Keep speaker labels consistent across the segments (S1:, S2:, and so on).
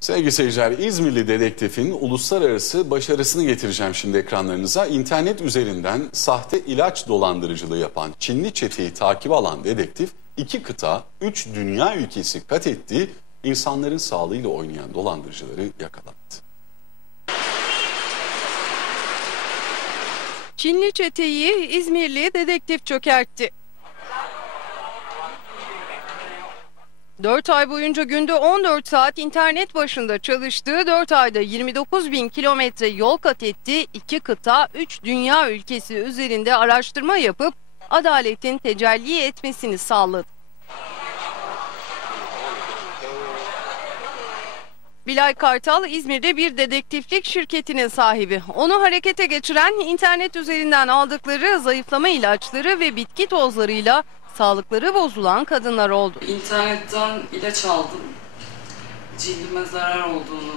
S1: Sevgili seyirciler, İzmirli dedektifin uluslararası başarısını getireceğim şimdi ekranlarınıza. İnternet üzerinden sahte ilaç dolandırıcılığı yapan Çinli çeteyi takip alan dedektif, iki kıta, üç dünya ülkesi kat ettiği insanların sağlığıyla oynayan dolandırıcıları yakaladı.
S2: Çinli çeteyi İzmirli dedektif çökertti. 4 ay boyunca günde 14 saat internet başında çalıştığı 4 ayda 29 bin kilometre yol kat etti. 2 kıta 3 dünya ülkesi üzerinde araştırma yapıp adaletin tecelli etmesini sağladı. Bilal Kartal İzmir'de bir dedektiflik şirketinin sahibi. Onu harekete geçiren internet üzerinden aldıkları zayıflama ilaçları ve bitki tozlarıyla sağlıkları bozulan kadınlar oldu.
S3: İnternetten ilaç aldım. Cildime zarar olduğunu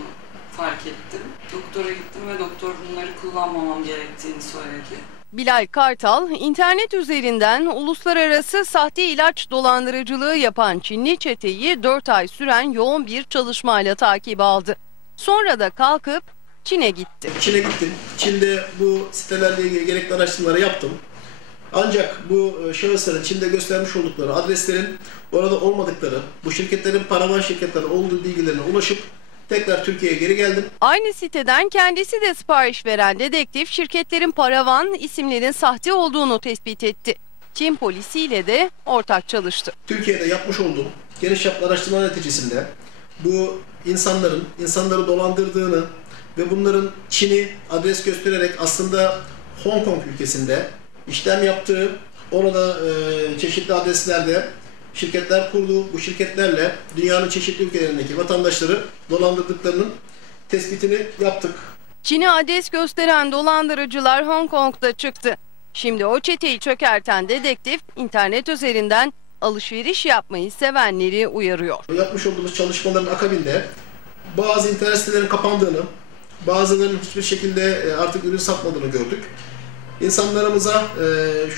S3: fark ettim. Doktora gittim ve doktor bunları kullanmamam gerektiğini söyledi.
S2: Bilal Kartal, internet üzerinden uluslararası sahte ilaç dolandırıcılığı yapan Çinli çeteyi 4 ay süren yoğun bir çalışmayla takip aldı. Sonra da kalkıp Çin'e gitti.
S4: Çin'e gittim. Çin'de bu sitelerle ilgili gerekli araştırmaları yaptım. Ancak bu e, şahısların Çin'de göstermiş oldukları adreslerin orada olmadıkları, bu şirketlerin paravan şirketler olduğu bilgilerine ulaşıp tekrar Türkiye'ye geri geldim.
S2: Aynı siteden kendisi de sipariş veren dedektif şirketlerin paravan isimlerin sahte olduğunu tespit etti. Çin polisiyle de ortak çalıştı.
S4: Türkiye'de yapmış olduğum geniş çaplı araştırma neticesinde bu insanların insanları dolandırdığını ve bunların Çin'i adres göstererek aslında Hong Kong ülkesinde işlem yaptığı, orada e, çeşitli adreslerde şirketler kurduğu, bu şirketlerle dünyanın çeşitli ülkelerindeki vatandaşları dolandırdıklarının tespitini yaptık.
S2: Çin'e adres gösteren dolandırıcılar Hong Kong'da çıktı. Şimdi o çeteyi çökerten dedektif internet üzerinden alışveriş yapmayı sevenleri uyarıyor.
S4: Yapmış olduğumuz çalışmaların akabinde bazı internet sitelerin kapandığını, bazılarının hiçbir şekilde e, artık ürün satmadığını gördük. İnsanlarımıza e,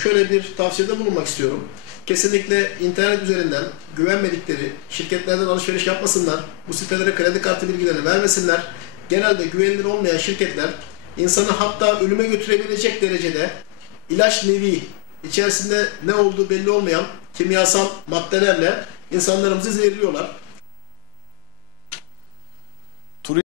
S4: şöyle bir tavsiyede bulunmak istiyorum. Kesinlikle internet üzerinden güvenmedikleri şirketlerden alışveriş yapmasınlar. Bu sitelere kredi kartı bilgilerini vermesinler. Genelde güvenilir olmayan şirketler insanı hatta ölüme götürebilecek derecede ilaç nevi içerisinde ne olduğu belli olmayan kimyasal maddelerle insanlarımızı zehirliyorlar.